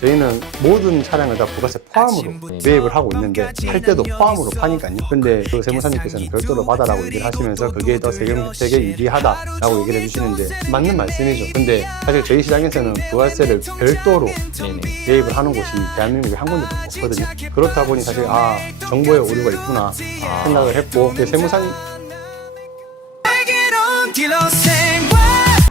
저희는 모든 차량을 다 부가세 포함으로 매입을 하고 있는데 팔 때도 포함으로 파니까요. 근데 그 세무사님께서는 별도로 받아라고 얘기를 하시면서 그게 더 세금 혜택에 유리하다라고 얘기를 해주시는데 맞는 말씀이죠. 근데 사실 저희 시장에서는 부가세를 별도로 매입을 하는 곳이 대한민국에 한 군데도 없거든요. 그렇다 보니 사실 정보에 오류가 있구나 생각을 했고 세무사님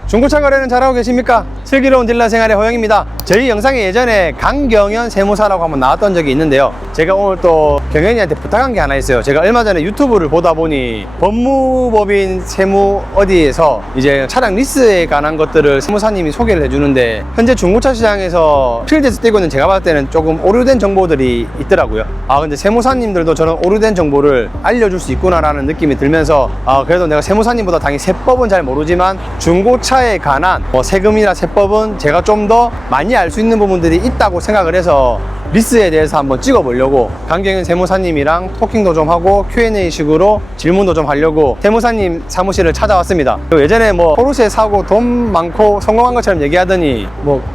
중고차 거래는 잘하고 계십니까? 슬기로운 딜러 생활의 호영입니다. 저희 영상에 예전에 강경현 세무사라고 한번 나왔던 적이 있는데요. 제가 오늘 또 경현이한테 부탁한 게 하나 있어요. 제가 얼마 전에 유튜브를 보다 보니 법무법인 세무 어디에서 이제 차량 리스에 관한 것들을 세무사님이 소개를 해주는데 현재 중고차 시장에서 필드에서 뛰고 있는 제가 봤을 때는 조금 오류된 정보들이 있더라고요. 근데 세무사님들도 저런 오류된 정보를 알려줄 수 있구나라는 느낌이 들면서 그래도 내가 세무사님보다 당연히 세법은 잘 모르지만 중고차에 관한 세금이나 세법은 제가 좀 더 많이 알 수 있는 부분들이 있다고 생각을 해서 리스에 대해서 한번 찍어보려고 강경현 세무사님이랑 토킹도 좀 하고 Q&A 식으로 질문도 좀 하려고 세무사님 사무실을 찾아왔습니다. 예전에 포르쉐 사고 돈 많고 성공한 것처럼 얘기하더니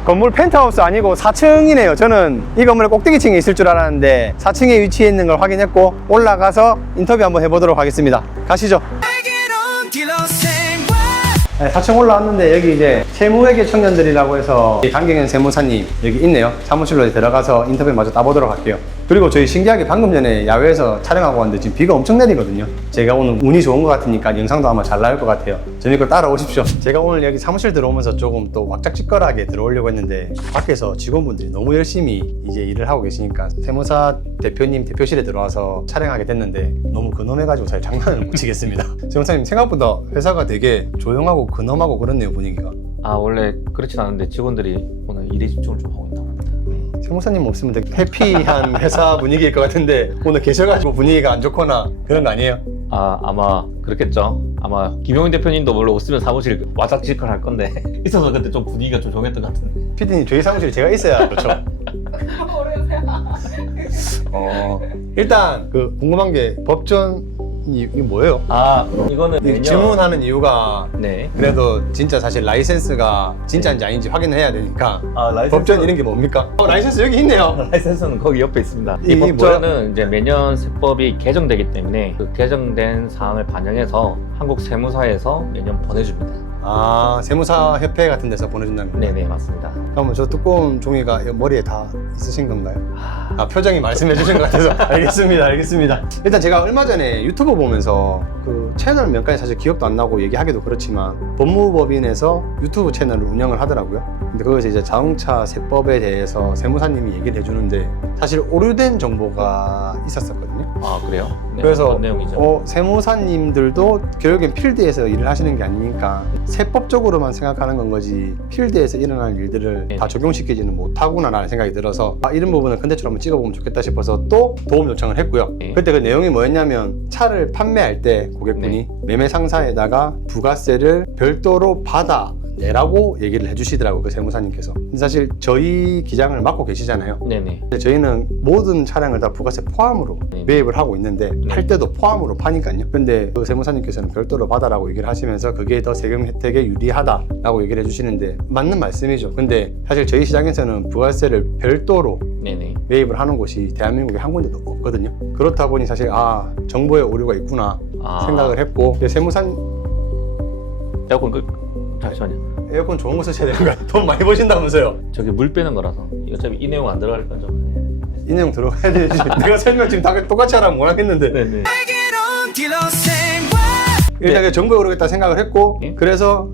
건물 펜트하우스 아니고 4층이네요. 저는 이 건물의 꼭대기층에 있을 줄 알았는데 4층에 위치해 있는 걸 확인했고 올라가서 인터뷰 한번 해보도록 하겠습니다. 가시죠. 4층 올라왔는데 여기 이제 세무회계 청년들이라고 해서 강경현 세무사님 여기 있네요. 사무실로 들어가서 인터뷰 마저 따보도록 할게요. 그리고 저희 신기하게 방금 전에 야외에서 촬영하고 왔는데 지금 비가 엄청 내리거든요. 제가 오늘 운이 좋은 것 같으니까 영상도 아마 잘 나올 것 같아요. 저녁 따라오십시오. 제가 오늘 여기 사무실 들어오면서 조금 또 왁작지껄하게 들어오려고 했는데 밖에서 직원분들이 너무 열심히 이제 일을 하고 계시니까 세무사 대표님 대표실에 들어와서 촬영하게 됐는데 너무 근엄해가지고 잘 장난을 못 치겠습니다. 세무사님 생각보다 회사가 되게 조용하고 근엄하고 그렇네요, 분위기가. 원래 그렇진 않은데 직원들이 오늘 일에 집중을 좀 하고 있다고 합니다. 세무사님 없으면 되게 해피한 회사 분위기일 것 같은데 오늘 계셔가지고 분위기가 안 좋거나 그런 거 아니에요? 아마 그렇겠죠. 아마 김용인 대표님도 원래 없으면 사무실 와작지껄 할 건데 있어서 그때 좀 분위기가 조용했던 것 같은데. PD님 저희 사무실에 제가 있어야 그렇죠. 일단 궁금한 게 법전 이게 뭐예요? 이거는 매년 질문하는 이유가 네. 그래도 진짜 사실 라이센스가 진짜인지 아닌지 확인을 해야 되니까 라이센스... 법전 이런 게 뭡니까? 라이센스 여기 있네요. 라이센스는 거기 옆에 있습니다. 이 법전은 이제 매년 세법이 개정되기 때문에 그 개정된 사항을 반영해서 한국 세무사에서 매년 보내줍니다. 세무사 협회 같은 데서 보내준다는 거예요? 네네, 맞습니다. 그러면 저 두꺼운 종이가 머리에 다 있으신 건가요? 표정이 말씀해 주신 것 같아서 알겠습니다. 일단 제가 얼마 전에 유튜브 보면서 그 채널 명까지 사실 기억도 안 나고 얘기하기도 그렇지만 법무법인에서 유튜브 채널을 운영을 하더라고요. 근데 거기서 이제 자동차 세법에 대해서 세무사님이 얘기를 해주는데 사실 오류된 정보가 있었었거든요. 그래요? 네, 그래서 어떤 내용이죠? 세무사님들도 결국엔 필드에서 일을 하시는 게 아니니까 세법적으로만 생각하는 건 거지 필드에서 일어나는 일들을 다 적용시키지는 못하구나라는 생각이 들어서 이런 부분은 컨텐츠로 한번 찍어보면 좋겠다 싶어서 또 도움 요청을 했고요. 그때 그 내용이 뭐였냐면 차를 판매할 때 고객분이 매매 상사에다가 부가세를 별도로 받아 내라고 얘기를 해주시더라고요, 그 세무사님께서. 근데 사실 저희 기장을 맡고 계시잖아요. 네네. 근데 저희는 모든 차량을 다 부가세 포함으로 매입을 하고 있는데 팔 때도 포함으로 파니까요. 근데 그 세무사님께서는 별도로 받아라고 얘기를 하시면서 그게 더 세금 혜택에 유리하다라고 얘기를 해주시는데 맞는 말씀이죠. 근데 사실 저희 시장에서는 부가세를 별도로 매입을 하는 곳이 대한민국에 한 군데도 없거든요. 그렇다 보니 사실 정보에 오류가 있구나 생각을 했고 세무사님 에어컨 잠시만요. 에어컨 좋은 거 쓰셔야 되는 거야. 돈 많이 버신다면서요. 저기 물 빼는 거라서 어차피 이 내용 안 들어갈 건죠. 이 내용 들어가야 되지. 내가 설명 지금 다 똑같이 하라면 못 하겠는데. 네네. 일단 정보에 오르겠다 생각을 했고 그래서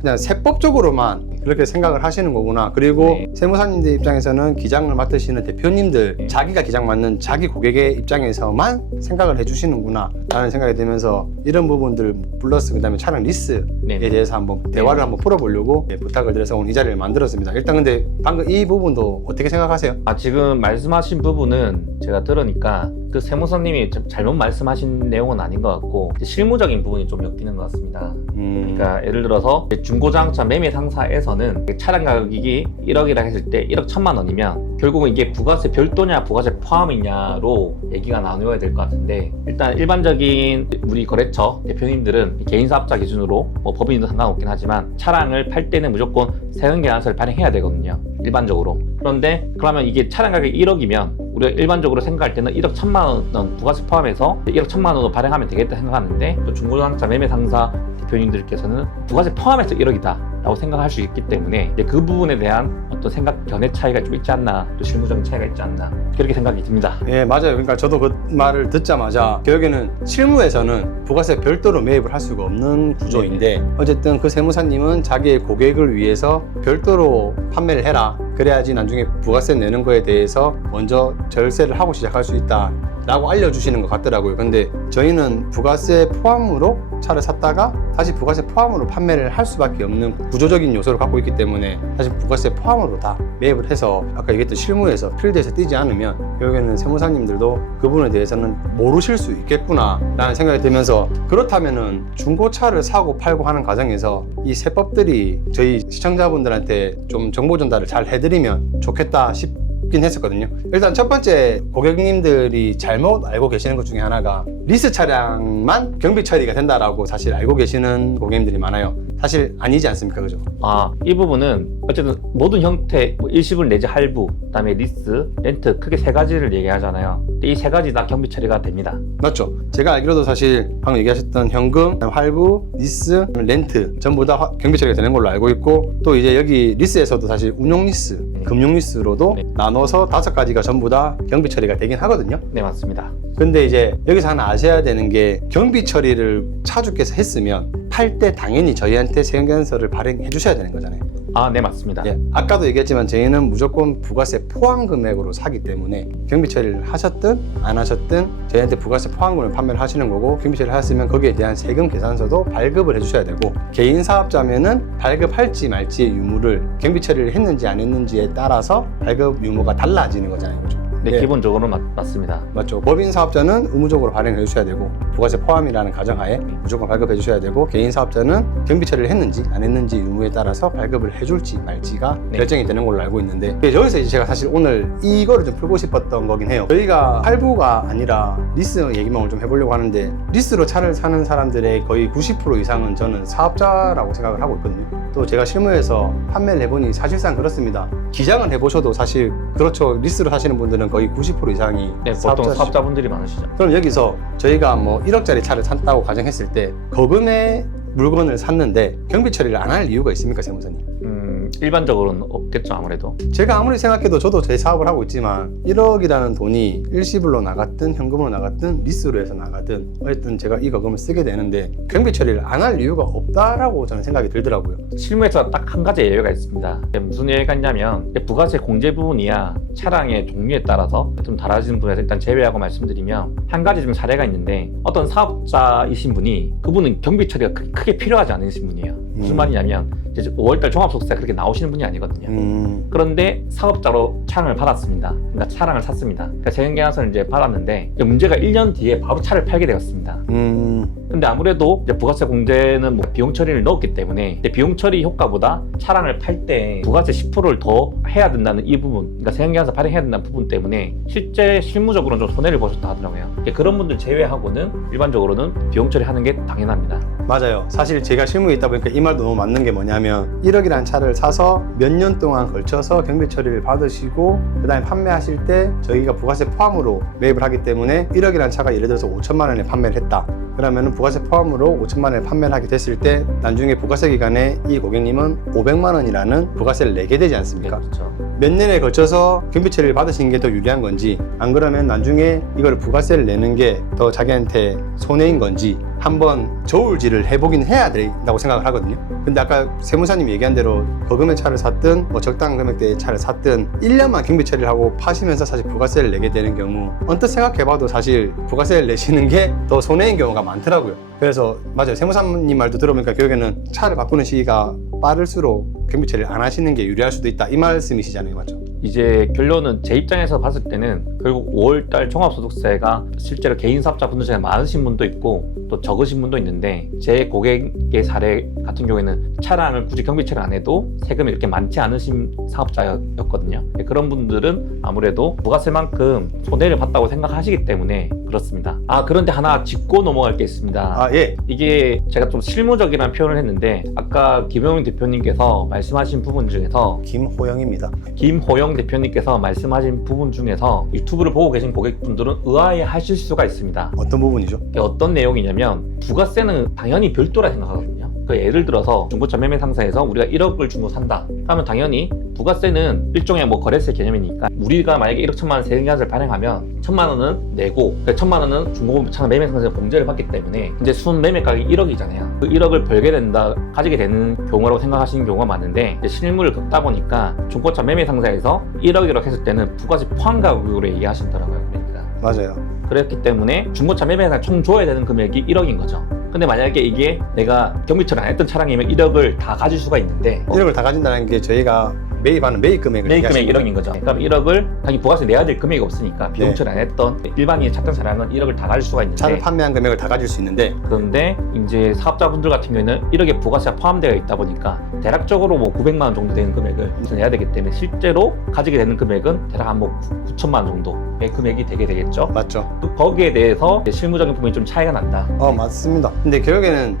그냥 세법적으로만 그렇게 생각을 하시는 거구나. 그리고 세무사님들 입장에서는 기장을 맡으시는 대표님들 자기가 기장 맡는 자기 고객의 입장에서만 생각을 해주시는구나 라는 생각이 들면서 이런 부분들 플러스 그 다음에 차량 리스에 대해서 한번 대화를 한번 풀어보려고 부탁을 드려서 오늘 이 자리를 만들었습니다. 일단 근데 방금 이 부분도 어떻게 생각하세요? 지금 말씀하신 부분은 제가 들으니까 그 세무사님이 잘못 말씀하신 내용은 아닌 것 같고 실무적인 부분이 좀 엮이는 것 같습니다. 그러니까 예를 들어서 중고자동차 매매 상사에서는 차량 가격이 1억이라 했을 때 1억 1천만 원이면 결국은 이게 부가세 별도냐 부가세 포함이냐로 얘기가 나누어야 될 것 같은데, 일단 일반적인 우리 거래처 대표님들은 개인사업자 기준으로 뭐 법인도 상관없긴 하지만 차량을 팔 때는 무조건 세금계산서를 발행해야 되거든요, 일반적으로. 그런데 그러면 이게 차량 가격이 1억이면 우리가 일반적으로 생각할 때는 1억 1천만 원 부가세 포함해서 1억 1천만 원으로 발행하면 되겠다 생각하는데, 또 중고자동차 매매상사 대표님들께서는 부가세 포함해서 1억이다 라고 생각할 수 있기 때문에 이제 그 부분에 대한 어떤 생각 견해 차이가 좀 있지 않나, 또 실무적인 차이가 있지 않나, 그렇게 생각이 듭니다. 예, 맞아요. 그러니까 저도 그 말을 듣자마자 결국에는 실무에서는 부가세 별도로 매입을 할 수가 없는 구조인데, 어쨌든 그 세무사님은 자기의 고객을 위해서 별도로 판매를 해라, 그래야지 나중에 부가세 내는 거에 대해서 먼저 절세를 하고 시작할 수 있다 라고 알려주시는 것 같더라고요. 근데 저희는 부가세 포함으로 차를 샀다가 다시 부가세 포함으로 판매를 할 수밖에 없는 구조적인 요소를 갖고 있기 때문에 사실 부가세 포함으로 다 매입을 해서, 아까 얘기했던 실무에서 필드에서 뛰지 않으면 결국에는 세무사님들도 그 부분에 대해서는 모르실 수 있겠구나 라는 생각이 들면서, 그렇다면은 중고차를 사고 팔고 하는 과정에서 이 세법들이 저희 시청자분들한테 좀 정보 전달을 잘 해드리면 좋겠다 싶긴 했었거든요. 일단 첫 번째, 고객님들이 잘못 알고 계시는 것 중에 하나가 리스 차량만 경비 처리가 된다라고 사실 알고 계시는 고객님들이 많아요. 사실 아니지 않습니까? 그죠? 이 부분은 어쨌든 모든 형태, 뭐 일시불 내지 할부, 그다음에 리스, 렌트, 크게 세 가지를 얘기하잖아요. 근데 이 세 가지 다 경비 처리가 됩니다. 맞죠? 제가 알기로도 사실 방금 얘기하셨던 현금, 할부, 리스, 렌트 전부 다 경비 처리가 되는 걸로 알고 있고, 또 이제 여기 리스에서도 사실 운용 리스, 금융 리스로도 나눠서 5가지가 전부 다 경비 처리가 되긴 하거든요. 네, 맞습니다. 근데 이제 여기서 하나 아셔야 되는 게, 경비 처리를 차주께서 했으면 팔 때 당연히 저희한테 세금계산서를 발행해 주셔야 되는 거잖아요. 네, 맞습니다. 예, 아까도 얘기했지만 저희는 무조건 부가세 포함 금액으로 사기 때문에 경비 처리를 하셨든 안 하셨든 저희한테 부가세 포함금을 판매를 하시는 거고, 경비 처리를 하셨으면 거기에 대한 세금 계산서도 발급을 해주셔야 되고, 개인 사업자면은 발급할지 말지의 유무를 경비 처리를 했는지 안 했는지에 따라서 발급 유무가 달라지는 거잖아요. 그죠? 네, 예. 기본적으로 맞습니다. 맞죠. 법인 사업자는 의무적으로 발행해 주셔야 되고, 부가세 포함이라는 가정하에 무조건 발급해 주셔야 되고, 개인 사업자는 경비 처리를 했는지 안 했는지 유무에 따라서 발급을 해줄지 말지가 결정이 되는 걸로 알고 있는데, 여기서 이제 제가 사실 오늘 이거를 좀 풀고 싶었던 거긴 해요. 저희가 할부가 아니라 리스 얘기만 오늘 좀 해보려고 하는데, 리스로 차를 사는 사람들의 거의 90% 이상은 저는 사업자라고 생각을 하고 있거든요. 또 제가 실무에서 판매를 해보니 사실상 그렇습니다. 기장을 해보셔도 사실 그렇죠. 리스로 사시는 분들은 거의 90% 이상이 네, 보통 사업자분들이 많으시죠. 그럼 여기서 저희가 뭐 1억짜리 차를 샀다고 가정했을 때 거금의 물건을 샀는데 경비 처리를 안 할 이유가 있습니까, 세무사님? 일반적으로는 없겠죠, 아무래도. 제가 아무리 생각해도 저도 제 사업을 하고 있지만 1억이라는 돈이 일시불로 나갔든 현금으로 나갔든 리스로 해서 나가든 어쨌든 제가 이 거금을 쓰게 되는데 경비 처리를 안 할 이유가 없다라고 저는 생각이 들더라고요. 실무에서 딱 한 가지 예외가 있습니다. 무슨 예외가 있냐면, 부가세 공제 부분이야 차량의 종류에 따라서 좀 달라지는 부분에서 일단 제외하고 말씀드리면, 한 가지 좀 사례가 있는데, 어떤 사업자이신 분이, 그분은 경비 처리가 크게 필요하지 않으신 분이에요. 무슨 말이냐면, 이제 5월달 종합소득세 그렇게 나오시는 분이 아니거든요. 그런데 사업자로 차량을 받았습니다. 그러니까 차량을 샀습니다. 그러니까 세금계산서를 이제 받았는데, 문제가 1년 뒤에 바로 차를 팔게 되었습니다. 근데 아무래도 이제 부가세 공제는 뭐 비용 처리를 넣었기 때문에, 비용 처리 효과보다 차량을 팔 때 부가세 10%를 더 해야 된다는 이 부분, 그러니까 세금계산서 발행해야 된다는 부분 때문에 실제 실무적으로는 좀 손해를 보셨다 하더라고요. 그런 분들 제외하고는 일반적으로는 비용 처리하는 게 당연합니다. 맞아요. 사실 제가 실무에 있다 보니까 이 말도 너무 맞는 게 뭐냐면, 1억이라는 차를 사서 몇 년 동안 걸쳐서 경비 처리를 받으시고 그 다음에 판매하실 때 저희가 부가세 포함으로 매입을 하기 때문에 1억이라는 차가 예를 들어서 5천만 원에 판매를 했다. 그러면 부가세 포함으로 5천만 원에 판매를 하게 됐을 때 나중에 부가세 기간에 이 고객님은 500만 원이라는 부가세를 내게 되지 않습니까? 네, 그렇죠. 몇 년에 걸쳐서 경비 처리를 받으신 게 더 유리한 건지, 안 그러면 나중에 이걸 부가세를 내는 게 더 자기한테 손해인 건지 한번 저울질을 해보긴 해야 된다고 생각을 하거든요. 근데 아까 세무사님이 얘기한 대로 거금의 차를 샀든 뭐 적당한 금액대의 차를 샀든 1년만 경비 처리를 하고 파시면서 사실 부가세를 내게 되는 경우, 언뜻 생각해봐도 사실 부가세를 내시는 게 더 손해인 경우가 많더라고요. 그래서 맞아요. 세무사님 말도 들어보니까 결국에는 차를 바꾸는 시기가 빠를수록 경비 처리를 안 하시는 게 유리할 수도 있다 이 말씀이시잖아요, 맞죠? 이제 결론은 제 입장에서 봤을 때는 결국 5월달 종합소득세가 실제로 개인 사업자 분들 중에 많으신 분도 있고 또 적으신 분도 있는데 제 고객의 사례 같은 경우에는 차량을 굳이 경비 처리 안 해도 세금이 이렇게 많지 않으신 사업자였거든요. 그런 분들은 아무래도 부가세만큼 손해를 봤다고 생각하시기 때문에 그렇습니다. 그런데 하나 짚고 넘어갈 게 있습니다. 예. 이게 제가 좀 실무적이라는 표현을 했는데 아까 김호영 대표님께서 말씀하신 부분 중에서 김호영입니다. 김호영 대표님께서 말씀하신 부분 중에서 유튜브를 보고 계신 고객분들은 의아해 하실 수가 있습니다. 어떤 부분이죠? 이게 어떤 내용이냐면 부가세는 당연히 별도라 생각하거든요. 그 예를 들어서 중고차 매매 상사에서 우리가 1억을 주고 산다 하면 당연히 부가세는 일종의 뭐 거래세 개념이니까 우리가 만약에 1억 1천만 원 세금계산서를 발행하면 1천만 원은 내고 그 1천만 원은 중고차 매매 상사에서 공제를 받기 때문에 이제 순 매매 가격이 1억이잖아요. 그 1억을 벌게 된다 가지게 되는 경우라고 생각하시는 경우가 많은데 이제 실물을 겪다 보니까 중고차 매매 상사에서 1억이라고 했을 때는 부가세 포함 가격으로 얘기하시더라고요. 그러니까 맞아요. 그랬기 때문에 중고차 매매 상사 총 줘야 되는 금액이 1억인 거죠. 근데 만약에 이게 내가 경비 처리 안 했던 차량이면 1억을 다 가질 수가 있는데 1억을 다 가진다는 게 저희가 매입하는 매입 금액을 매입 금액 얘기하시는 1억인 거죠. 그럼 1억을 당연히 부가세 내야 될 금액이 없으니까 비용 네. 처리 안 했던 일반인이 찾던 차량은 1억을 다 가질 수가 있는데 차를 판매한 금액을 다 가질 수 있는데 그런데 이제 사업자분들 같은 경우에는 1억에 부가세가 포함되어 있다 보니까 대략적으로 뭐 900만 원 정도 되는 금액을 내야 되기 때문에 실제로 가지게 되는 금액은 대략 한 뭐 9천만 원 정도의 금액이 되게 되겠죠. 맞죠? 거기에 대해서 실무적인 부분이 좀 차이가 난다. 맞습니다. 근데 결국에는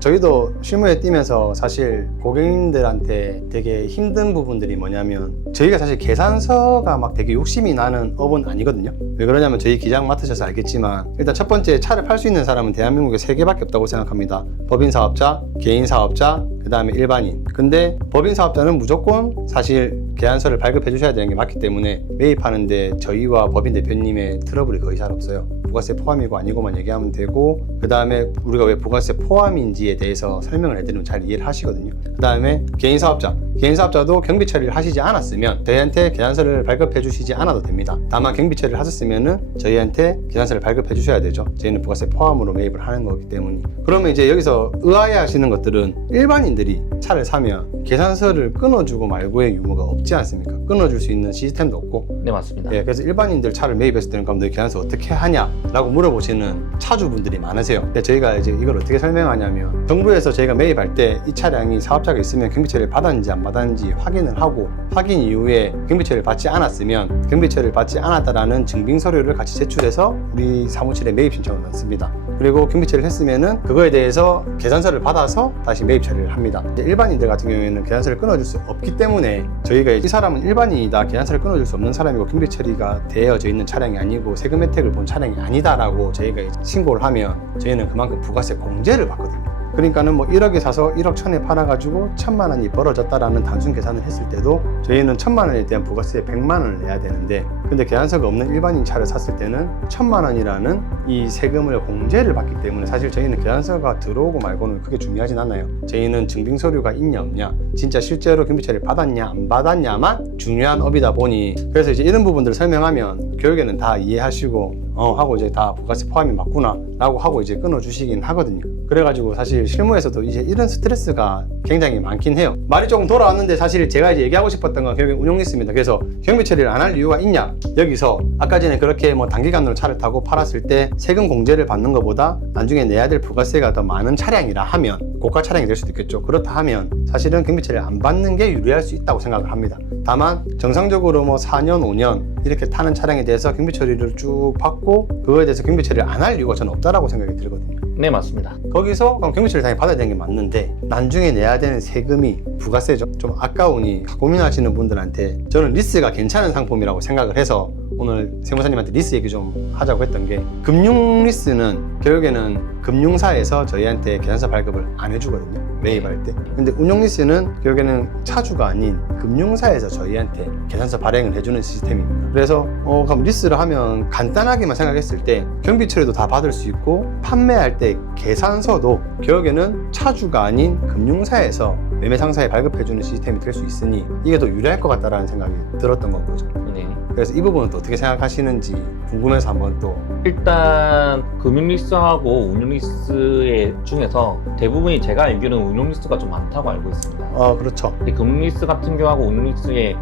저희도 실무에 뛰면서 사실 고객님들한테 되게 힘든 부분들이 뭐냐면 저희가 사실 계산서가 막 되게 욕심이 나는 업은 아니거든요. 왜 그러냐면 저희 기장 맡으셔서 알겠지만 일단 첫 번째 차를 팔 수 있는 사람은 대한민국에 3개밖에 없다고 생각합니다. 법인 사업자, 개인 사업자, 그 다음에 일반인. 근데 법인 사업자는 무조건 사실 계산서를 발급해 주셔야 되는 게 맞기 때문에 매입하는데 저희와 법인 대표님의 트러블이 거의 잘 없어요. 부가세 포함이고 아니고만 얘기하면 되고 그 다음에 우리가 왜 부가세 포함인지에 대해서 설명을 해드리면 잘 이해를 하시거든요. 그 다음에 개인 사업자도 경비 처리를 하시지 않았으면 저희한테 계산서를 발급해 주시지 않아도 됩니다. 다만 경비 처리를 하셨으면은 저희한테 계산서를 발급해 주셔야 되죠. 저희는 부가세 포함으로 매입을 하는 거기 때문에. 그러면 이제 여기서 의아해 하시는 것들은 일반인들이 차를 사면 계산서를 끊어주고 말고의 유무가 없지 않습니까? 끊어줄 수 있는 시스템도 없고. 네, 맞습니다. 예, 그래서 일반인들 차를 매입했을 때는 그럼 너희 계산서 어떻게 하냐? 라고 물어보시는 차주분들이 많으세요. 근데 저희가 이제 이걸 어떻게 설명하냐면 정부에서 저희가 매입할 때 이 차량이 사업자가 있으면 경비 처리를 받았는지 안 받았는지 확인을 하고 확인 이후에 경비 처리를 받지 않았으면 경비 처리를 받지 않았다라는 증빙 서류를 같이 제출해서 우리 사무실에 매입 신청을 넣습니다. 그리고 경비 처리를 했으면은 그거에 대해서 계산서를 받아서 다시 매입 처리를 합니다. 일반인들 같은 경우에는 계산서를 끊어줄 수 없기 때문에 저희가 이 사람은 일반인이다, 계산서를 끊어줄 수 없는 사람이고 경비 처리가 되어져 있는 차량이 아니고 세금 혜택을 본 차량이 아니다라고 저희가 신고를 하면 저희는 그만큼 부가세 공제를 받거든요. 그러니까는 뭐 1억에 사서 1억 1천에 팔아가지고 1천만 원이 벌어졌다라는 단순 계산을 했을 때도 저희는 1천만 원에 대한 부가세 100만 원을 내야 되는데 근데 계산서가 없는 일반인 차를 샀을 때는 1천만 원이라는 이 세금을 공제를 받기 때문에 사실 저희는 계산서가 들어오고 말고는 크게 중요하진 않아요. 저희는 증빙 서류가 있냐 없냐 진짜 실제로 경비 처리를 받았냐 안 받았냐만 중요한 업이다 보니 그래서 이제 이런 부분들을 설명하면 결국에는 다 이해하시고 하고 이제 다 부가세 포함이 맞구나 라고 하고 이제 끊어주시긴 하거든요. 그래가지고 사실 실무에서도 이제 이런 스트레스가 굉장히 많긴 해요. 말이 조금 돌아왔는데 사실 제가 이제 얘기하고 싶었던 건 결국 운용 리스입니다. 그래서 경비 처리를 안 할 이유가 있냐? 여기서 아까 전에 그렇게 뭐 단기간으로 차를 타고 팔았을 때 세금 공제를 받는 것보다 나중에 내야 될 부가세가 더 많은 차량이라 하면 고가 차량이 될 수도 있겠죠. 그렇다 하면 사실은 경비 처리를 안 받는 게 유리할 수 있다고 생각을 합니다. 다만 정상적으로 뭐 4년, 5년 이렇게 타는 차량에 대해서 경비 처리를 쭉 받고 그거에 대해서 경비 처리를 안 할 이유가 저는 없다라고 생각이 들거든요. 네, 맞습니다. 거기서 그럼 경비 처리를 당연히 받아야 되는 게 맞는데 나중에 내야 되는 세금이 부가세죠. 좀 아까우니 고민하시는 분들한테 저는 리스가 괜찮은 상품이라고 생각을 해서 오늘 세무사님한테 리스 얘기 좀 하자고 했던 게 금융 리스는 결국에는 금융사에서 저희한테 계산서 발급을 안 해주거든요. 매입할 때. 근데 운용 리스는 결국에는 차주가 아닌 금융사에서 저희한테 계산서 발행을 해주는 시스템입니다. 그래서 그럼 리스를 하면 간단하게만 생각했을 때 경비 처리도 다 받을 수 있고 판매할 때 계산서도 결국에는 차주가 아닌 금융사에서 매매 상사에 발급해주는 시스템이 될 수 있으니 이게 더 유리할 것 같다라는 생각이 들었던 건 거죠. 네. 그래서 이 부분은 또 어떻게 생각하시는지 궁금해서 한번 또. 일단 금융리스하고 운용리스 중에서 대부분이 제가 알기로는 운용리스가 좀 많다고 알고 있습니다. 그렇죠. 근데 금융리스 같은 경우하고 운용리스의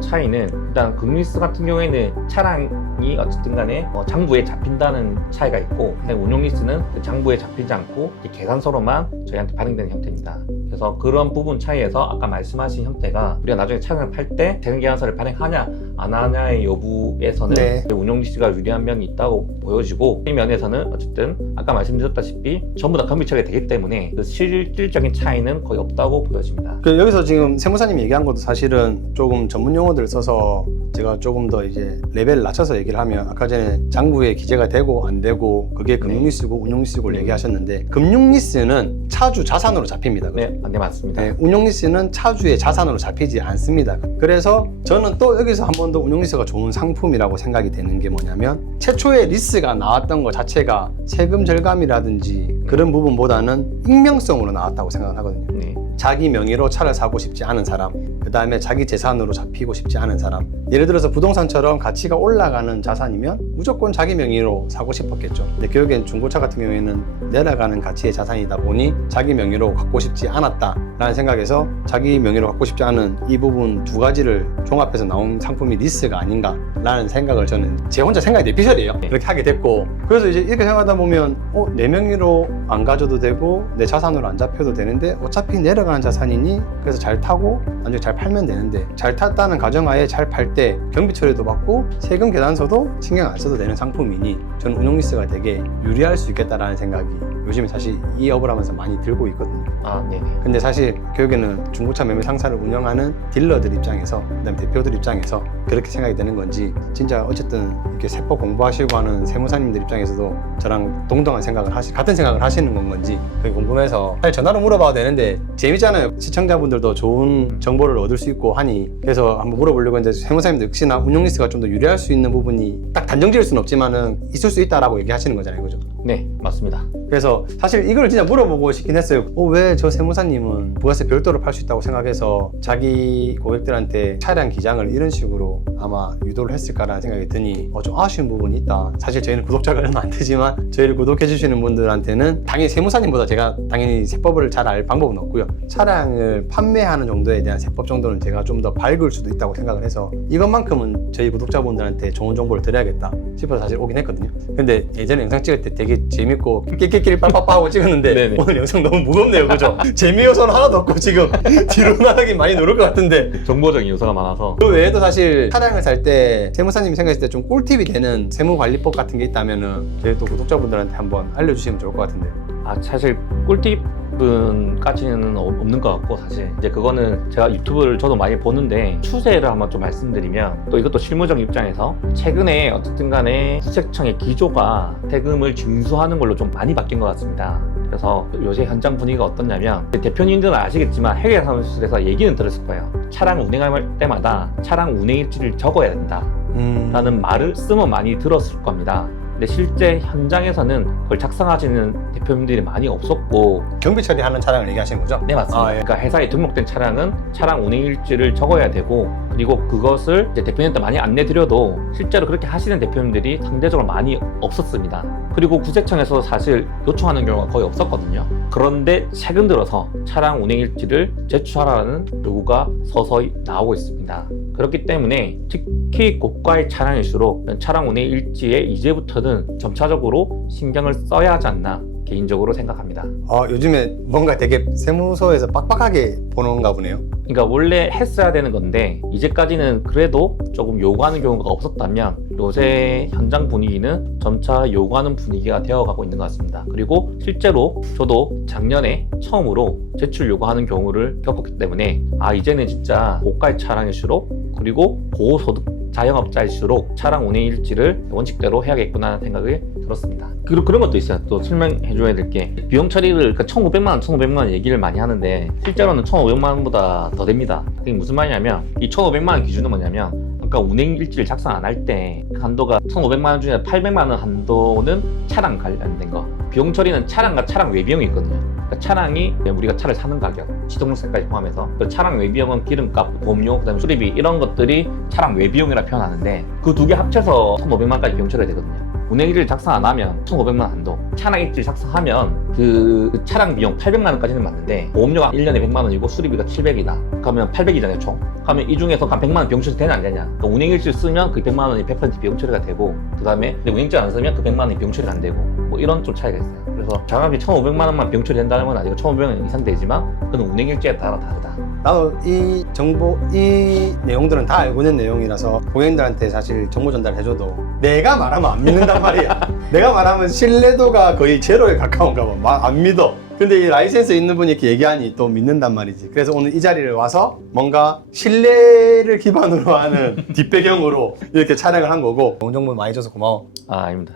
차이는 일단 금융리스 같은 경우에는 차량이 어쨌든 간에 장부에 잡힌다는 차이가 있고 운용리스는 그 장부에 잡히지 않고 계산서로만 저희한테 발행되는 형태입니다. 그래서 그런 부분 차이에서 아까 말씀하신 형태가 우리가 나중에 차량을 팔 때 세금계산서를 발행하냐 안 하냐의 여부에서는 네. 운용리스가 유리한 면이 있다고 보여지고 이 면에서는 어쨌든 아까 말씀드렸다시피 전부 다 금융처리가 되기 때문에 그 실질적인 차이는 거의 없다고 보여집니다. 여기서 지금 세무사님이 얘기한 것도 사실은 조금 전문 용어들을 써서 제가 조금 더 이제 레벨을 낮춰서 얘기를 하면 아까 전에 장부에 기재가 되고 안 되고 그게 금융리스고 운용리스고 얘기하셨는데 금융리스는 차주 자산으로 잡힙니다. 네, 네 맞습니다. 네, 운용리스는 차주의 자산으로 잡히지 않습니다. 그래서 저는 또 여기서 한 번 더 운용리스가 좋은 상품이라고 생각이 되는 게 뭐냐면 최초의 리스가 나왔던 것 자체가 세금 절감이라든지 그런 부분보다는 익명성으로 나왔다고 생각을 하거든요. 네. 자기 명의로 차를 사고 싶지 않은 사람, 그 다음에 자기 재산으로 잡히고 싶지 않은 사람. 예를 들어서 부동산처럼 가치가 올라가는 자산이면 무조건 자기 명의로 사고 싶었겠죠. 근데 결국엔 중고차 같은 경우에는 내려가는 가치의 자산이다 보니 자기 명의로 갖고 싶지 않았다라는 생각에서 자기 명의로 갖고 싶지 않은 이 부분 두 가지를 종합해서 나온 상품이 리스가 아닌가라는 생각을 저는 제 혼자 생각이 내피셜이에요. 그렇게 하게 됐고 그래서 이제 이렇게 생각하다 보면 내 명의로 안 가져도 되고 내 자산으로 안 잡혀도 되는데 어차피 내려가는 자산이니 그래서 잘 타고 나중에 잘 팔면 되는데 잘 탔다는 가정하에 잘 팔 때 경비 처리도 받고 세금 계산서도 신경 안 써도 되는 상품이니 저는 운용리스가 되게 유리할 수 있겠다라는 생각이 요즘에 사실 이 업을 하면서 많이 들고 있거든요. 아, 네네. 근데 사실 결국에는 중고차 매매 상사를 운영하는 딜러들 입장에서 그다음에 대표들 입장에서 그렇게 생각이 되는 건지 진짜 어쨌든 이렇게 세법 공부하시고 하는 세무사님들 입장에서도 저랑 동등한 생각을 같은 생각을 하시는 건지 그게 궁금해서 사실 전화로 물어봐도 되는데 재밌잖아요. 시청자분들도 좋은 정보를 얻을 수 있고 하니 그래서 한번 물어보려고 했는데 세무사님들 역시나 운용리스가 좀 더 유리할 수 있는 부분이 딱 단정 지을 수는 없지만은 있을 수 있다라고 얘기하시는 거잖아요. 그죠? 네, 맞습니다. 그래서 사실 이걸 진짜 물어보고 싶긴 했어요. 왜 저 세무사님은 부가세 별도로 팔 수 있다고 생각해서 자기 고객들한테 차량 기장을 이런 식으로 아마 유도를 했을까라는 생각이 드니 좀 아쉬운 부분이 있다. 사실 저희는 구독자가 얼마 안 되지만 저희를 구독해 주시는 분들한테는 당연히 세무사님보다 제가 당연히 세법을 잘 알 방법은 없고요. 차량을 판매하는 정도에 대한 세법 정도는 제가 좀 더 밝을 수도 있다고 생각을 해서 이것만큼은 저희 구독자분들한테 좋은 정보를 드려야겠다 싶어서 사실 오긴 했거든요. 근데 예전에 영상 찍을 때 되게 재밌고 낄낄낄 빠빠빠 하고 찍었는데 네네. 오늘 영상 너무 무겁네요. 그죠? 재미 요소는 하나도 없고 지금 뒤로 나가긴 많이 누를 것 같은데 정보적인 요소가 많아서 그 외에도 사실 차량을 살 때 세무사님이 생각했을 때 좀 꿀팁이 되는 세무관리법 같은 게 있다면은 저희 또 구독자분들한테 한번 알려주시면 좋을 것 같은데요. 사실 꿀팁은까지는 없는 것 같고 사실 이제 그거는 제가 유튜브를 저도 많이 보는데 추세를 한번 좀 말씀드리면 또 이것도 실무적 입장에서 최근에 어쨌든 간에 국세청의 기조가 세금을 징수하는 걸로 좀 많이 바뀐 것 같습니다. 그래서 요새 현장 분위기가 어떻냐면 대표님들은 아시겠지만 해외 사무실에서 얘기는 들었을 거예요. 차량 운행할 때마다 차량 운행일지를 적어야 된다 라는 말을 쓰면 많이 들었을 겁니다. 근데 실제 현장에서는 그걸 작성하시는 대표님들이 많이 없었고 경비 처리하는 차량을 얘기하시는 거죠? 네 맞습니다. 아, 예. 그러니까 회사에 등록된 차량은 차량 운행일지를 적어야 되고 그리고 그것을 이제 대표님한테 많이 안내드려도 실제로 그렇게 하시는 대표님들이 상대적으로 많이 없었습니다. 그리고 국세청에서 사실 요청하는 경우가 거의 없었거든요. 그런데 최근 들어서 차량 운행일지를 제출하라는 요구가 서서히 나오고 있습니다. 그렇기 때문에 특히 고가의 차량일수록 차량 운행일지에 이제부터는 점차적으로 신경을 써야 하지 않나 개인적으로 생각합니다. 요즘에 뭔가 되게 세무서에서 빡빡하게 보는가 보네요. 그러니까 원래 했어야 되는 건데 이제까지는 그래도 조금 요구하는 경우가 없었다면 요새 현장 분위기는 점차 요구하는 분위기가 되어가고 있는 것 같습니다. 그리고 실제로 저도 작년에 처음으로 제출 요구하는 경우를 겪었기 때문에 이제는 진짜 고가의 차량일수록 그리고 고소득 자영업자일수록 차량 운행일지를 원칙대로 해야겠구나 생각이 들었습니다. 그리고 그런 것도 있어요. 또 설명해줘야 될 게 비용 처리를 그러니까 1,500만 원 얘기를 많이 하는데 실제로는 1,500만 원보다 더 됩니다. 그게 무슨 말이냐면 이 1,500만 원 기준은 뭐냐면 아까 운행일지를 작성 안 할 때 한도가 1,500만 원 중에 800만 원 한도는 차량 관련된 거 비용 처리는 차량과 차량 외비용이 있거든요. 그러니까 차량이 우리가 차를 사는 가격, 시동세까지 포함해서 그 차량 외비용은 기름값, 보험료, 그다음에 수리비 이런 것들이 차량 외비용이라 표현하는데 그 두 개 합쳐서 1,500만까지 비용 처리가 되거든요. 운행일지를 작성 안 하면 1,500만 한도, 차량 일지를 작성하면 그 차량 비용 800만 원까지는 맞는데 보험료가 1년에 100만 원이고 수리비가 700이다. 그러면 800이잖아요 총. 그러면 이 중에서 한 100만 원 비용 처리 되냐 안 되냐. 그러니까 운행일지를 쓰면 그 100만 원이 100% 비용 처리가 되고 그 다음에 운행일지를 안 쓰면 그 100만 원이 비용 처리가 안 되고 뭐 이런 좀 차이가 있어요. 그래서 정확히 1,500만 원만 비용 처리된다는 건 아니고 1,500원 이상 되지만 그건 운행일지에 따라 다르다. 나도 이 정보, 이 내용들은 다 알고 있는 내용이라서 고객님들한테 사실 정보 전달해줘도 내가 말하면 안 믿는단 말이야. 내가 말하면 신뢰도가 거의 제로에 가까운가 봐. 안 믿어. 근데 이 라이센스 있는 분이 이렇게 얘기하니 또 믿는단 말이지. 그래서 오늘 이 자리를 와서 뭔가 신뢰를 기반으로 하는 뒷배경으로 이렇게 촬영을 한 거고. 좋은 정보 많이 줘서 고마워. 아, 아닙니다.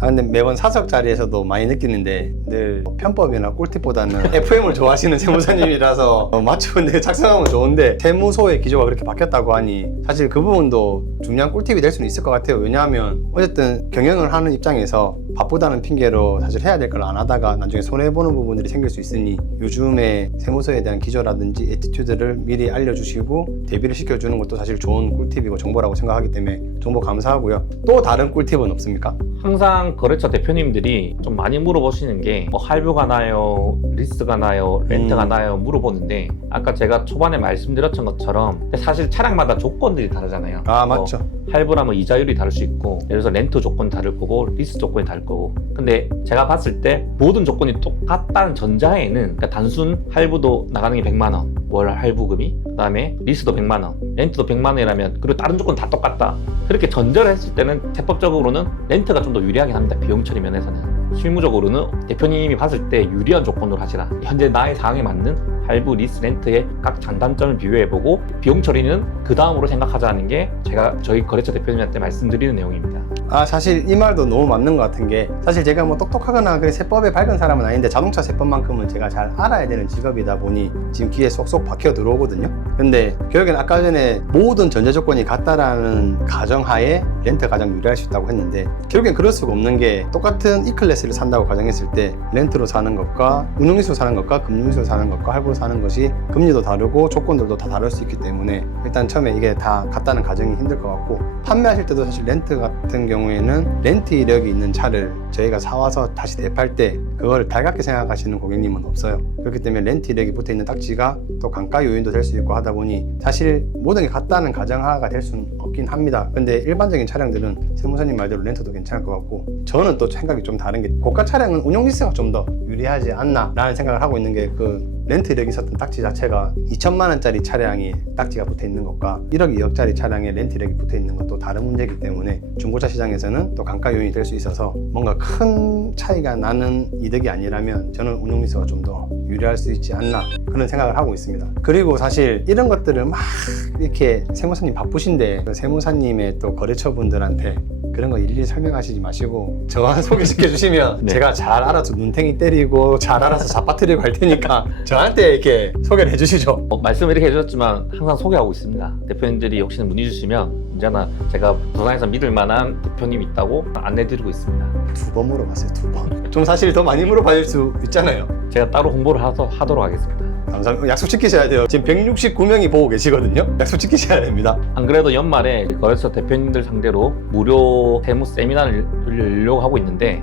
근데 매번 사석 자리에서도 많이 느끼는데 늘 편법이나 꿀팁보다는 FM을 좋아하시는 세무사님이라서 맞추는데 작성하면 좋은데 세무소의 기조가 그렇게 바뀌었다고 하니 사실 그 부분도 중요한 꿀팁이 될 수는 있을 것 같아요. 왜냐하면 어쨌든 경영을 하는 입장에서 바쁘다는 핑계로 사실 해야 될 걸 안 하다가 나중에 손해보는 부분들이 생길 수 있으니 요즘에 세무서에 대한 기조라든지 애티튜드를 미리 알려주시고 대비를 시켜주는 것도 사실 좋은 꿀팁이고 정보라고 생각하기 때문에 정보 감사하고요. 또 다른 꿀팁은 없습니까? 항상 거래처 대표님들이 좀 많이 물어보시는 게 뭐 할부가 나요, 리스가 나요, 렌트가 나요 물어보는데 아까 제가 초반에 말씀드렸던 것처럼 사실 차량마다 조건들이 다르잖아요. 아 맞죠. 할부라면 이자율이 다를 수 있고 예를 들어서 렌트 조건이 다를 거고 리스 조건이 다를 거고 근데 제가 봤을 때 모든 조건이 똑같다는 전자에는 그러니까 단순 할부도 나가는 게 100만 원 월 할부금이 그 다음에 리스도 100만 원 렌트도 100만 원이라면 그리고 다른 조건 다 똑같다 그렇게 전제를 했을 때는 세법적으로는 렌트가 좀 더 유리하긴 합니다. 비용 처리 면에서는. 실무적으로는 대표님이 봤을 때 유리한 조건으로 하시라. 현재 나의 상황에 맞는 할부, 리스, 렌트의 각 장단점을 비교해보고 비용 처리는 그 다음으로 생각하자는 게 제가 저희 거래처 대표님한테 말씀드리는 내용입니다. 아 사실 이 말도 너무 맞는 것 같은 게 사실 제가 뭐 똑똑하거나 그래 세법에 밝은 사람은 아닌데 자동차 세법만큼은 제가 잘 알아야 되는 직업이다 보니 지금 귀에 쏙쏙 박혀 들어오거든요. 근데 결국엔 아까 전에 모든 전제 조건이 같다라는 가정하에 렌트가 가장 유리할 수 있다고 했는데 결국엔 그럴 수가 없는 게 똑같은 E클래스를 산다고 가정했을 때 렌트로 사는 것과 운용리스로 사는 것과 금융리스로 사는 것과 할부로 사는 것이 금리도 다르고 조건들도 다 다를 수 있기 때문에 일단 처음에 이게 다 같다는 가정이 힘들 것 같고 판매하실 때도 사실 렌트 같은 경우에는 렌트 이력이 있는 차를 저희가 사와서 다시 대팔 때 그걸 달갑게 생각하시는 고객님은 없어요. 그렇기 때문에 렌트 이력이 붙어있는 딱지가 또 감가 요인도 될 수 있고 하다 보니 사실 모든 게 같다는 가정하가 될 수는 없긴 합니다. 근데 일반적인 차량들은 세무사님 말대로 렌트도 괜찮을 것 같고 저는 또 생각이 좀 다른 게 고가 차량은 운용 리스가 좀 더 유리하지 않나 라는 생각을 하고 있는 게 그 렌트 이력이 있었던 딱지 자체가 2천만 원짜리 차량이 딱지가 붙어 있는 것과 1억 2억짜리 차량에 렌트 이력이 붙어 있는 것도 다른 문제이기 때문에 중고차 시장에서는 또 감가 요인이 될 수 있어서 뭔가 큰 차이가 나는 이득이 아니라면 저는 운용 리스가 좀 더 유리할 수 있지 않나 그런 생각을 하고 있습니다. 그리고 사실 이런 것들을 막 이렇게 세무사님 바쁘신데 그 세무사님의 또 거래처 분들한테 그런 거 일일이 설명하시지 마시고 저한테 소개시켜 주시면 네. 제가 잘 알아서 눈탱이 때리고 잘 알아서 잡아뜨리고 할 테니까 저한테 이렇게 소개를 해주시죠. 말씀을 이렇게 해주셨지만 항상 소개하고 있습니다. 대표님들이 혹시나 문의 주시면 언제나 제가 부산에서 믿을 만한 대표님이 있다고 안내드리고 있습니다. 2번 물어봤어요. 2번. 좀 사실 더 많이 물어봐줄 수 있잖아요. 제가 따로 홍보를 하도록 하겠습니다. 감사합니다. 약속 지키셔야 돼요. 지금 169명이 보고 계시거든요. 약속 지키셔야 됩니다. 안 그래도 연말에 거래처 대표님들 상대로 무료 세무 세미나를 열려고 하고 있는데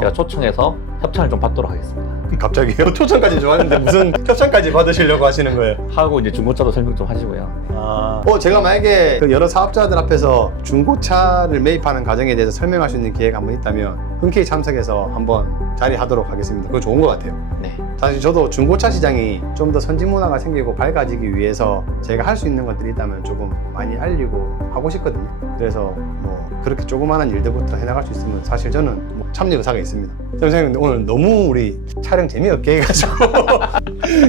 제가 초청해서 협찬을 좀 받도록 하겠습니다. 갑자기요? 초청까지 좋았는데 무슨 협찬까지 받으시려고 하시는 거예요? 하고 이제 중고차도 설명 좀 하시고요. 제가 만약에 그 여러 사업자들 앞에서 중고차를 매입하는 과정에 대해서 설명할 수 있는 기회가 한번 있다면 흔쾌히 참석해서 한번 자리하도록 하겠습니다. 그거 좋은 것 같아요. 네. 사실 저도 중고차 시장이 좀 더 선진 문화가 생기고 밝아지기 위해서 제가 할 수 있는 것들이 있다면 조금 많이 알리고 하고 싶거든요. 그래서 뭐 그렇게 조그마한 일들부터 해나갈 수 있으면 사실 저는 뭐 참여 의사가 있습니다. 선생님 오늘 너무 우리 촬영 재미없게 해가지고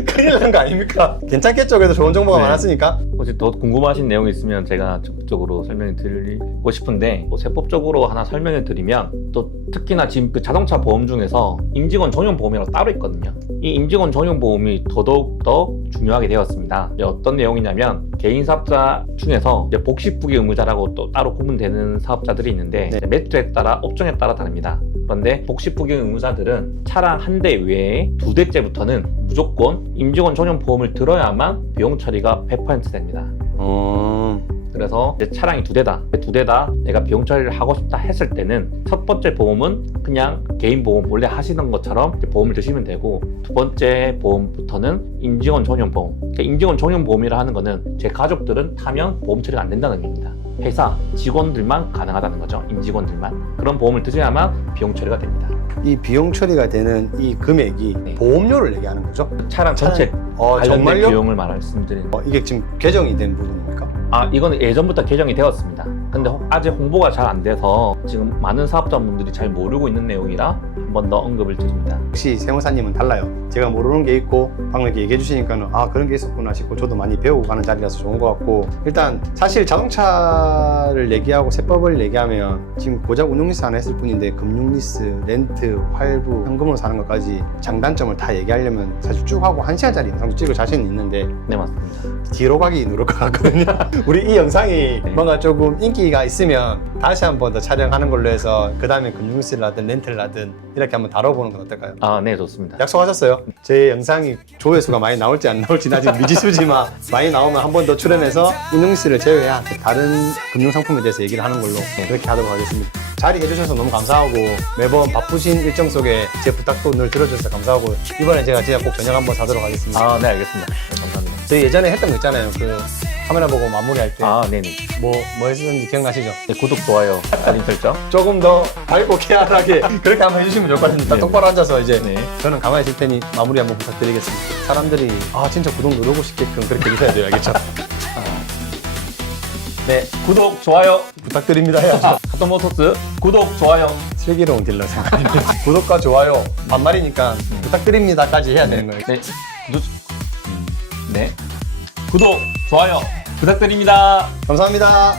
큰일 난 거 아닙니까? 괜찮겠죠? 그래도 좋은 정보가 네. 많았으니까. 혹시 더 궁금하신 내용이 있으면 제가 적극적으로 설명해 드리고 싶은데 뭐 세법적으로 하나 설명해 드리면 또 특히나 지금 그 자동차 보험 중에서 임직원 전용 보험이라고 따로 있거든요. 이 임직원 전용 보험이 더더욱 더 중요하게 되었습니다. 어떤 내용이냐면 개인 사업자 중에서 이제 복식부기 의무자라고 또 따로 구분되는 사업자들이 있는데 네. 매출에 따라 업종에 따라 다릅니다. 그런데 복식부기 의무자들은 차량 한 대 외에 2대째부터는 무조건 임직원 전용 보험을 들어야만 비용 처리가 100% 됩니다. 그래서 이제 차량이 2대다. 2대다 내가 비용 처리를 하고 싶다 했을 때는 첫 번째 보험은 그냥 개인 보험 원래 하시는 것처럼 이제 보험을 드시면 되고, 두 번째 보험부터는 임직원 전용 보험. 그러니까 임직원 전용 보험이라 하는 거는 제 가족들은 타면 보험 처리가 안 된다는 의미입니다. 회사 직원들만 가능하다는 거죠. 임직원들만. 그런 보험을 드셔야만 비용 처리가 됩니다. 이 비용 처리가 되는 이 금액이 네. 보험료를 얘기하는 거죠? 차량 전체 관련된 정말요? 비용을 말씀드리는. 이게 지금 개정이 된 부분입니까? 이거는 예전부터 개정이 되었습니다. 근데 아직 홍보가 잘 안 돼서 지금 많은 사업자분들이 잘 모르고 있는 내용이라 한 번 더 언급을 드립니다. 역시 세무사님은 달라요. 제가 모르는 게 있고 방금 이렇게 얘기해 주시니까는 그런 게 있었구나 싶고 저도 많이 배우고 가는 자리라서 좋은 것 같고, 일단 사실 자동차를 얘기하고 세법을 얘기하면 지금 고작 운용리스 하나 했을 뿐인데 금융리스, 렌트, 활부, 현금으로 사는 것까지 장단점을 다 얘기하려면 사실 쭉 하고 1시간짜리 영상도 찍을 자신은 있는데 네, 맞습니다. 뒤로 가기 누를 것 같거든요. 우리 이 영상이 네. 뭔가 조금 인기가 있으면 다시 한 번 더 촬영하는 걸로 해서 그 다음에 금융리스를 하든 렌트를 하든 이렇게 한번 다뤄보는 건 어떨까요? 네, 좋습니다. 약속하셨어요? 제 영상이 조회수가 많이 나올지 안 나올지 아직 미지수지만 많이 나오면 한 번 더 출연해서 운용리스를 제외한 다른 금융상품에 대해서 얘기를 하는 걸로 그렇게 하도록 하겠습니다. 자리 해주셔서 너무 감사하고 매번 바쁘신 일정 속에 제 부탁도 늘 들어주셔서 감사하고, 이번에 제가 진짜 꼭 저녁 한번 사도록 하겠습니다. 네, 알겠습니다. 네, 감사합니다. 저희 예전에 했던 거 있잖아요. 그 카메라 보고 마무리할 때 네네. 뭐 했었는지 기억나시죠? 네, 구독, 좋아요, 알림 설정. 조금 더 밝고 쾌활하게 그렇게 한번 해주시면 좋을 것 같습니다. 네. 똑바로 앉아서 이제 네. 저는 가만히 있을 테니 마무리 한번 부탁드리겠습니다. 사람들이 진짜 구독 누르고 싶게끔 그렇게 해주셔야 돼요. 알겠죠? 네, 구독, 좋아요, 부탁드립니다 해야죠. 카톤모터스 구독, 좋아요. 슬기로운 딜러 생활입니다. 구독과 좋아요 반말이니까 부탁드립니다까지 해야 되는 거예요. 네, 네, 구독, 좋아요 부탁드립니다. 감사합니다.